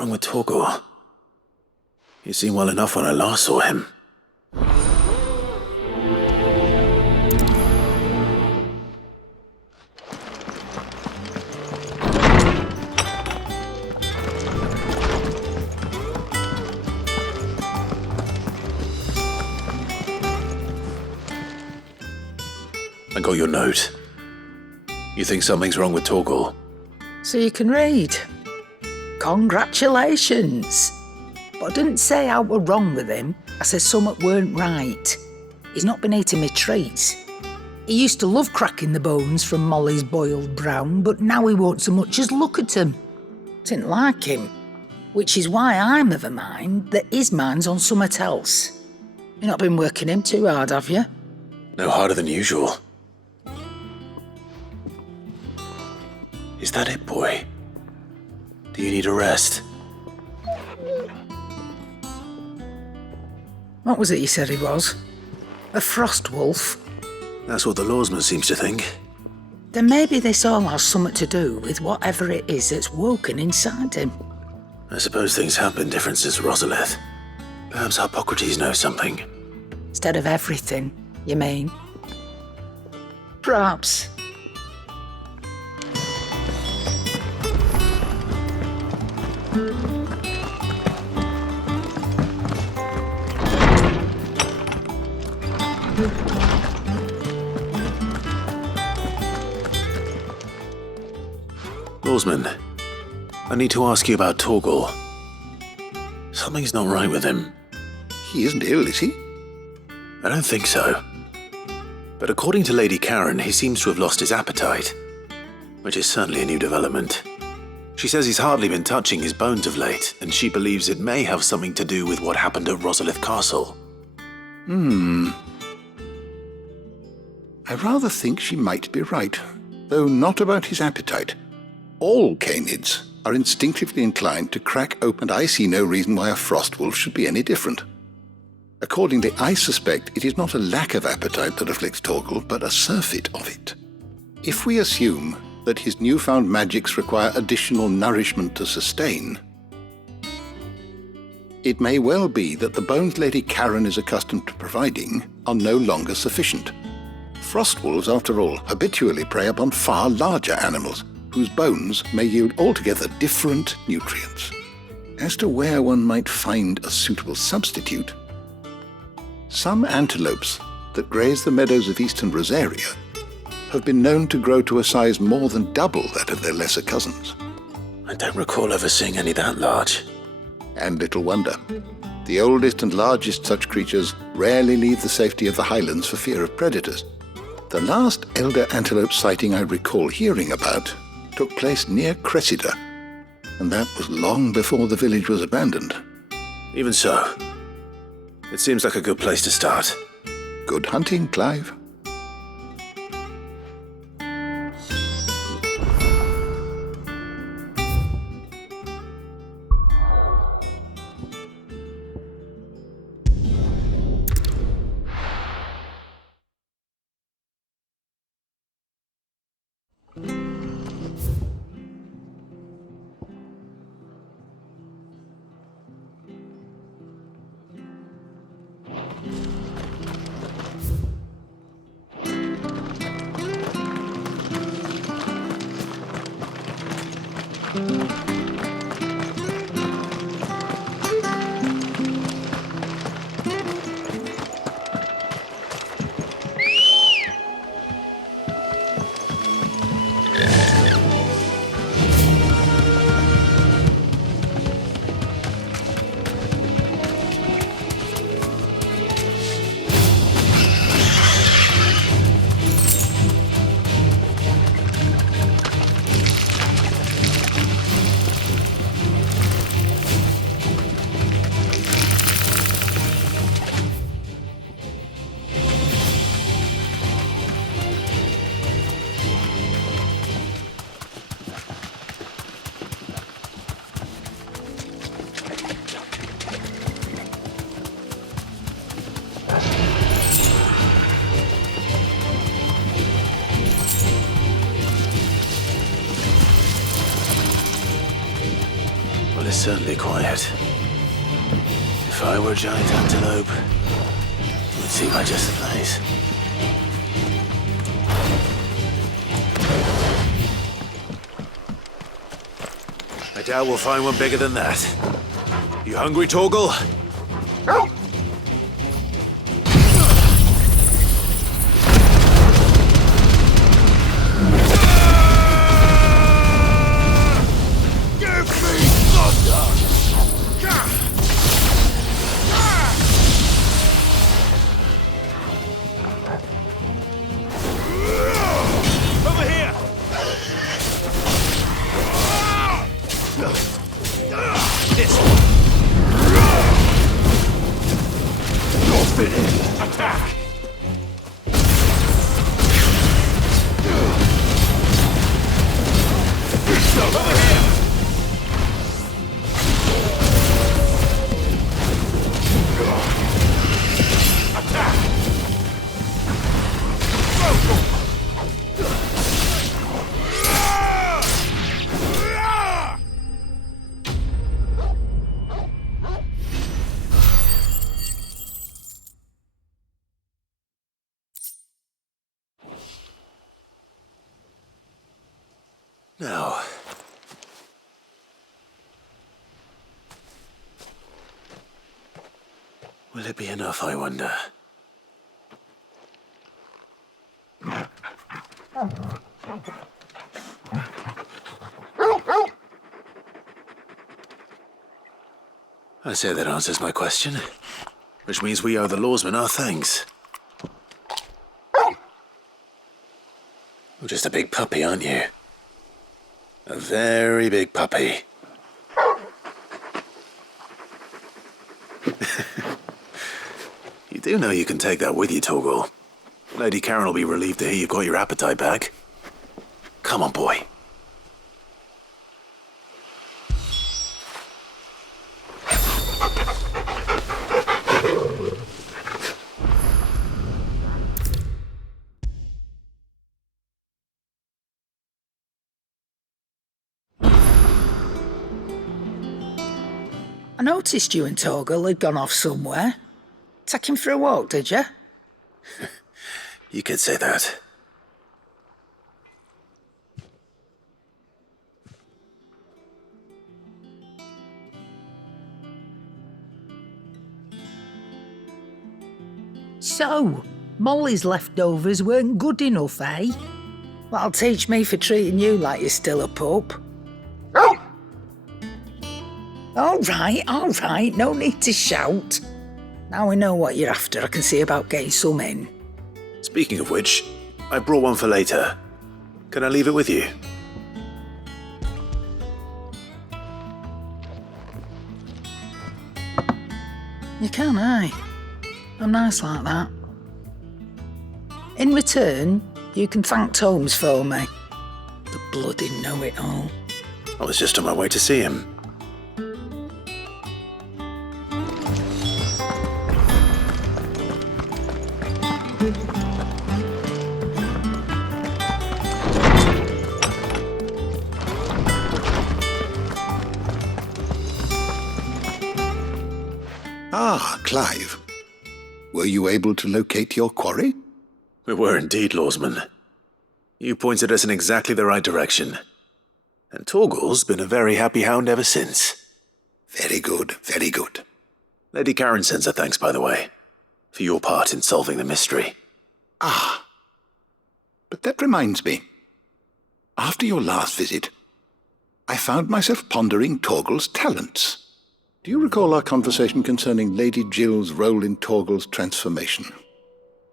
wrong with Torgor? He seemed well enough when I last saw him. I got your note. You think something's wrong with Torgor? So you can read. Congratulations. But I didn't say how we're wrong with him. I said something weren't right. He's not been eating me treats. He used to love cracking the bones from Molly's boiled brown, but now he won't so much as look at 'em. Didn't like him. Which is why I'm of a mind that his mind's on something else. You've not been working him too hard, have you? No harder than usual. Is that it, boy? Do you need a rest? What was it you said he was? A frost wolf? That's what the lawsman seems to think. Then maybe this all has something to do with whatever it is that's woken inside him. I suppose things have been different since Rosalith. Perhaps Hippocrates knows something. Instead of everything, you mean? Perhaps. Lawsman, I need to ask you about Torgor. Something's not right with him. He isn't ill, is he? I don't think so. But according to Lady Karen, he seems to have lost his appetite, which is certainly a new development. She says he's hardly been touching his bones of late, and she believes it may have something to do with what happened at Rosalith Castle. I rather think she might be right, though not about his appetite. All canids are instinctively inclined to crack open, and I see no reason why a frostwolf should be any different. Accordingly, I suspect it is not a lack of appetite that afflicts Torgor, but a surfeit of it. If we assume that his newfound magics require additional nourishment to sustain, it may well be that the bones Lady Karen is accustomed to providing are no longer sufficient. Frostwolves, after all, habitually prey upon far larger animals, whose bones may yield altogether different nutrients. As to where one might find a suitable substitute, some antelopes that graze the meadows of eastern Rosaria have been known to grow to a size more than double that of their lesser cousins. I don't recall ever seeing any that large. And little wonder. The oldest and largest such creatures rarely leave the safety of the highlands for fear of predators. The last elder antelope sighting I recall hearing about took place near Cressida, and that was long before the village was abandoned. Even so, it seems like a good place to start. Good hunting, Clive. Well, it's certainly quiet. If I were a giant antelope, it would seem like just the place. I doubt we'll find one bigger than that. You hungry, Torgal? Now, will it be enough, I wonder? I say that answers my question, which means we owe the lawsman our thanks. You're just a big puppy, aren't you? A very big puppy. You do know you can take that with you, Torgal. Lady Karen will be relieved to hear you've got your appetite back. Come on, boy. I noticed you and Torgal had gone off somewhere. Take him for a walk, did you? You could say that. So, Molly's leftovers weren't good enough, eh? That'll teach me for treating you like you're still a pup. All right, no need to shout. Now we know what you're after, I can see about getting some in. Speaking of which, I brought one for later. Can I leave it with you? You can, aye. I'm nice like that. In return, you can thank Tomes for me. The bloody know-it-all. I was just on my way to see him. Ah, Clive. Were you able to locate your quarry? We were indeed, lawsman. You pointed us in exactly the right direction. And Torgal's been a very happy hound ever since. Very good, very good. Lady Karen sends her thanks, by the way, for your part in solving the mystery. Ah. But that reminds me. After your last visit, I found myself pondering Torgal's talents. Do you recall our conversation concerning Lady Jill's role in Torgal's transformation?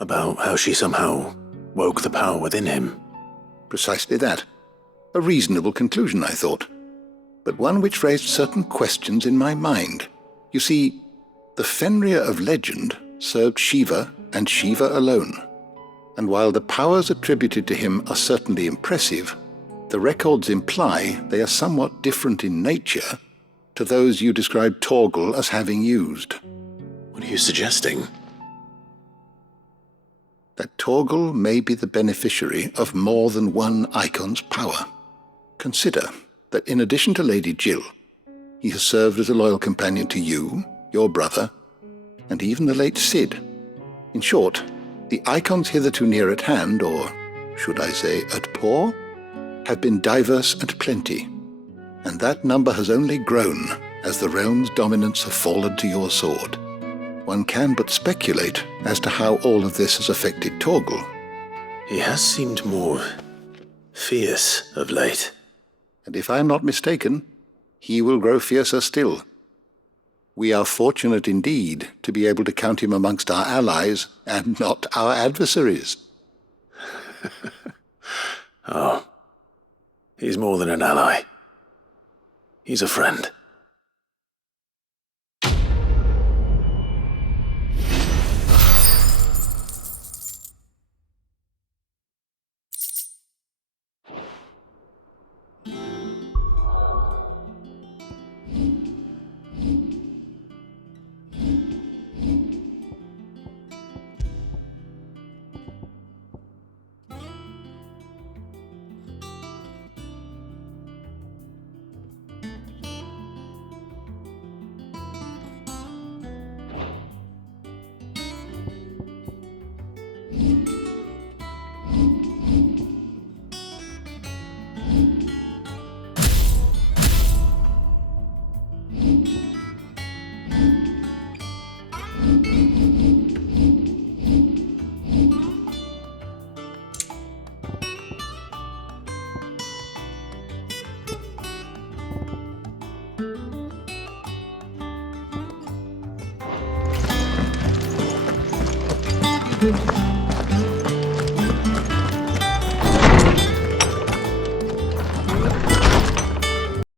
About how she somehow woke the power within him. Precisely that. A reasonable conclusion, I thought, but one which raised certain questions in my mind. You see, the Fenrir of legend served Shiva and Shiva alone, and while the powers attributed to him are certainly impressive, the records imply they are somewhat different in nature to those you described Torgal as having used. What are you suggesting? That Torgal may be the beneficiary of more than one icon's power. Consider that in addition to Lady Jill, He has served as a loyal companion to you, your brother, and even the late Cid. In short, the icons hitherto near at hand, or should I say at paw, have been diverse and plenty, and that number has only grown as the realm's dominance have fallen to your sword. One can but speculate as to how all of this has affected Torgal. He has seemed more fierce of late. And if I am not mistaken, he will grow fiercer still. We are fortunate indeed to be able to count him amongst our allies and not our adversaries. Oh, he's more than an ally. He's a friend.